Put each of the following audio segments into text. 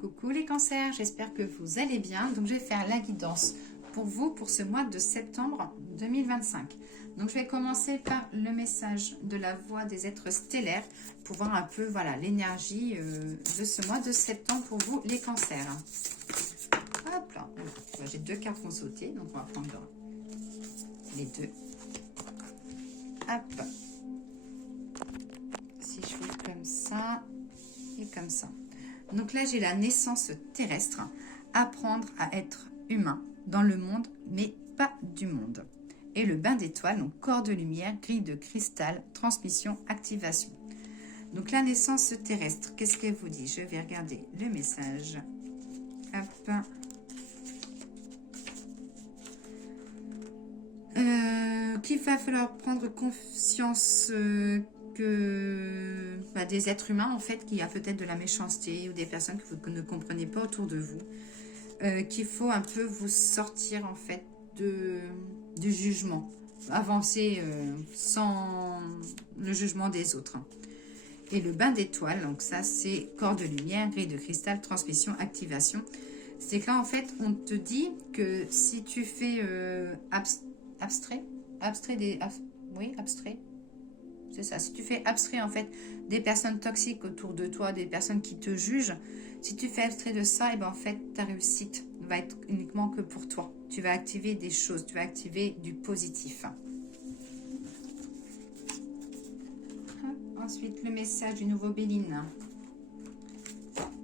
Coucou les cancers, j'espère que vous allez bien. Donc je vais faire la guidance pour vous pour ce mois de septembre 2025. Donc je vais commencer par le message de la voix des êtres stellaires pour voir un peu voilà l'énergie de ce mois de septembre pour vous les cancers. Hop là, j'ai deux cartes vont sauter, donc on va prendre les deux. Hop. Si je fais comme ça et comme ça. Donc là, j'ai la naissance terrestre, apprendre à être humain dans le monde, mais pas du monde. Et le bain d'étoiles, donc corps de lumière, grille de cristal, transmission, activation. Donc la naissance terrestre, qu'est-ce qu'elle vous dit? Je vais regarder le message. Hop. Qu'il va falloir prendre conscience des êtres humains, en fait, qu'il y a peut-être de la méchanceté ou des personnes que vous ne comprenez pas autour de vous, qu'il faut un peu vous sortir, en fait, du jugement, avancer sans le jugement des autres. Et le bain d'étoiles, donc ça, c'est corps de lumière, grille de cristal, transmission, activation. C'est que là, en fait, on te dit que si tu fais abstrait, c'est ça. Si tu fais abstrait, en fait, des personnes toxiques autour de toi, des personnes qui te jugent, si tu fais abstrait de ça, et ben en fait, ta réussite va être uniquement que pour toi. Tu vas activer des choses, tu vas activer du positif. Ensuite, le message du nouveau Béline.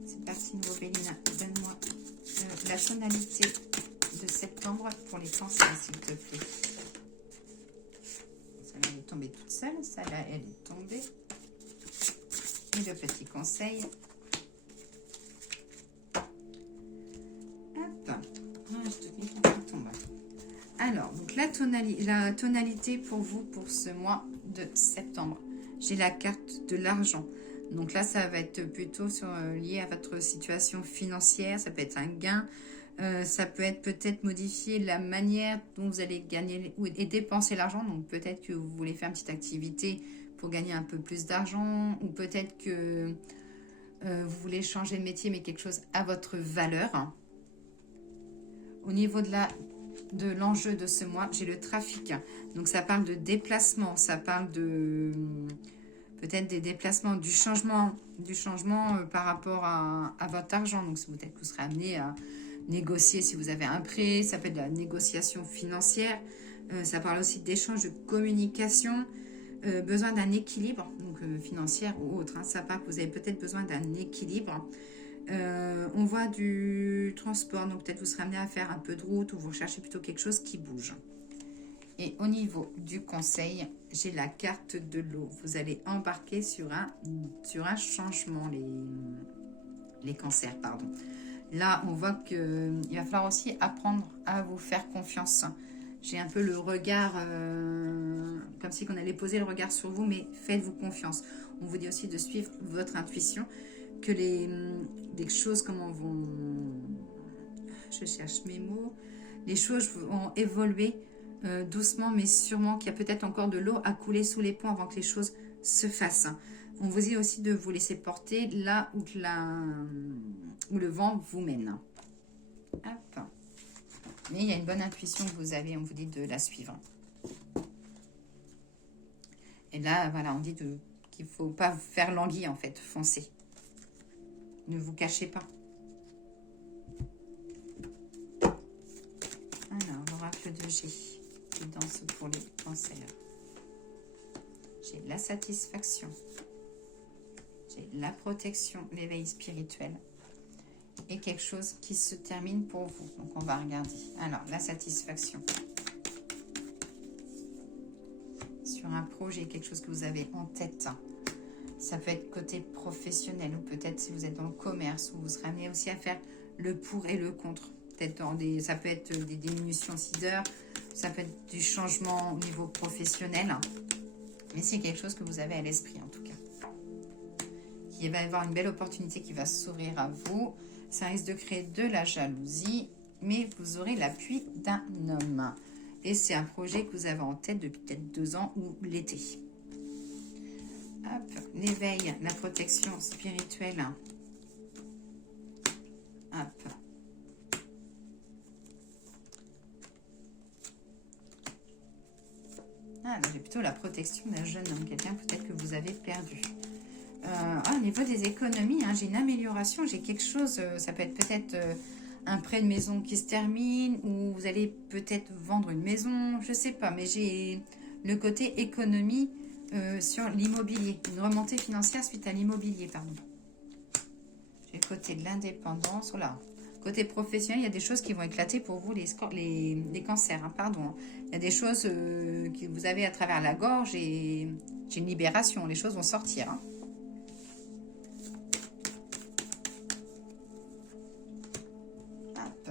C'est parti, nouveau Béline. Donne-moi la tonalité de septembre pour les cancers, s'il te plaît. Celle-là, elle est tombée toute seule. Celle-là, elle est tombée. Et le petit conseil. Hop. Ah, je te dis qu'elle tombe. Alors, donc la tonalité pour vous pour ce mois de septembre. J'ai la carte de l'argent. Donc là, ça va être plutôt lié à votre situation financière. Ça peut être un gain. Ça peut être peut-être modifier la manière dont vous allez gagner et dépenser l'argent. Donc peut-être que vous voulez faire une petite activité pour gagner un peu plus d'argent. Ou peut-être que vous voulez changer de métier, mais quelque chose à votre valeur. Au niveau de l'enjeu de ce mois, j'ai le trafic. Donc ça parle de déplacement, ça parle de peut-être des déplacements, du changement par rapport à votre argent. Donc peut-être que vous serez amené à négocier si vous avez un prêt, ça peut être de la négociation financière. Ça parle aussi d'échange, de communication, besoin d'un équilibre, donc financière ou autre. Ça parle que vous avez peut-être besoin d'un équilibre. On voit du transport, donc peut-être vous serez amené à faire un peu de route ou vous recherchez plutôt quelque chose qui bouge. Et au niveau du conseil, j'ai la carte de l'eau. Vous allez embarquer sur un changement, les cancers, pardon. Là, on voit qu'il va falloir aussi apprendre à vous faire confiance. J'ai un peu le regard, comme si on allait poser le regard sur vous, mais faites-vous confiance. On vous dit aussi de suivre votre intuition, que des choses, comment vont... Je cherche mes mots. Les choses vont évoluer doucement, mais sûrement qu'il y a peut-être encore de l'eau à couler sous les ponts avant que les choses se fassent. On vous dit aussi de vous laisser porter là où le vent vous mène. Hop. Mais il y a une bonne intuition que vous avez, on vous dit de la suivre. Et là, voilà, on dit qu'il ne faut pas vous faire languir, en fait, foncez. Ne vous cachez pas. Alors, l'oracle de G, guidance pour les cancers. J'ai la satisfaction. J'ai la protection, l'éveil spirituel. Et quelque chose qui se termine pour vous. Donc, on va regarder. Alors, la satisfaction. Sur un projet, quelque chose que vous avez en tête. Ça peut être côté professionnel ou peut-être si vous êtes dans le commerce où vous serez amené aussi à faire le pour et le contre. Peut-être ça peut être des diminutions d'heures, ça peut être du changement au niveau professionnel. Mais c'est quelque chose que vous avez à l'esprit en tout cas. Il va y avoir une belle opportunité qui va s'ouvrir à vous. Ça risque de créer de la jalousie, mais vous aurez l'appui d'un homme. Et c'est un projet que vous avez en tête depuis peut-être 2 ans ou l'été. Hop, l'éveil, la protection spirituelle. Hop. Ah, j'ai plutôt la protection d'un jeune homme, quelqu'un peut-être que vous avez perdu. Au niveau des économies, hein, j'ai une amélioration, j'ai quelque chose, ça peut être peut-être un prêt de maison qui se termine, ou vous allez peut-être vendre une maison, je sais pas, mais j'ai le côté économie sur l'immobilier, une remontée financière suite à l'immobilier, pardon. J'ai le côté de l'indépendance, voilà. Côté professionnel, il y a des choses qui vont éclater pour vous, les cancers, hein, pardon. Il y a des choses que vous avez à travers la gorge et j'ai une libération, les choses vont sortir. Hein. Hop.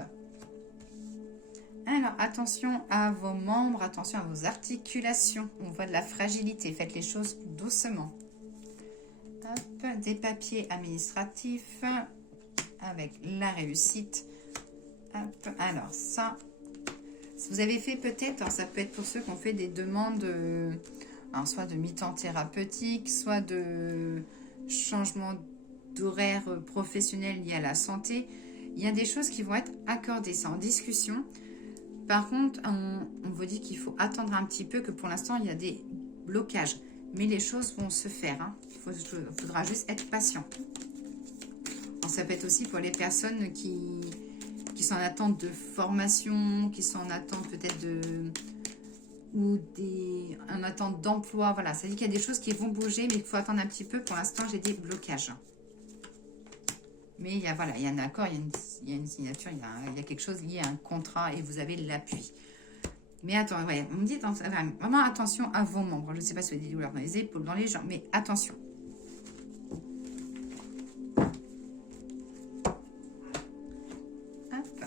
Alors, attention à vos membres, attention à vos articulations. On voit de la fragilité, faites les choses doucement. Hop, des papiers administratifs avec la réussite. Hop, alors ça, vous avez fait peut-être, ça peut être pour ceux qui ont fait des demandes, alors soit de mi-temps thérapeutique, soit de changement d'horaire professionnel lié à la santé. Il y a des choses qui vont être accordées, c'est en discussion. Par contre, on vous dit qu'il faut attendre un petit peu, que pour l'instant, il y a des blocages. Mais les choses vont se faire. Hein. Il faudra juste être patient. Alors, ça peut être aussi pour les personnes qui sont en attente de formation, qui sont en attente peut-être en attente d'emploi. Voilà, ça dit qu'il y a des choses qui vont bouger, mais il faut attendre un petit peu. Pour l'instant, j'ai des blocages. Mais il y a, voilà, il y a un accord, il y a une signature, il y a quelque chose lié à un contrat et vous avez l'appui. Mais attends, ouais, on me dit vraiment attention à vos membres. Je ne sais pas si vous avez des douleurs dans les épaules, dans les jambes, mais attention. Hop.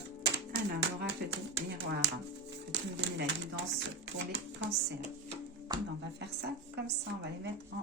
Alors, l'oracle du miroir. Peux-tu me donner la guidance pour les cancers? On va faire ça comme ça, on va les mettre en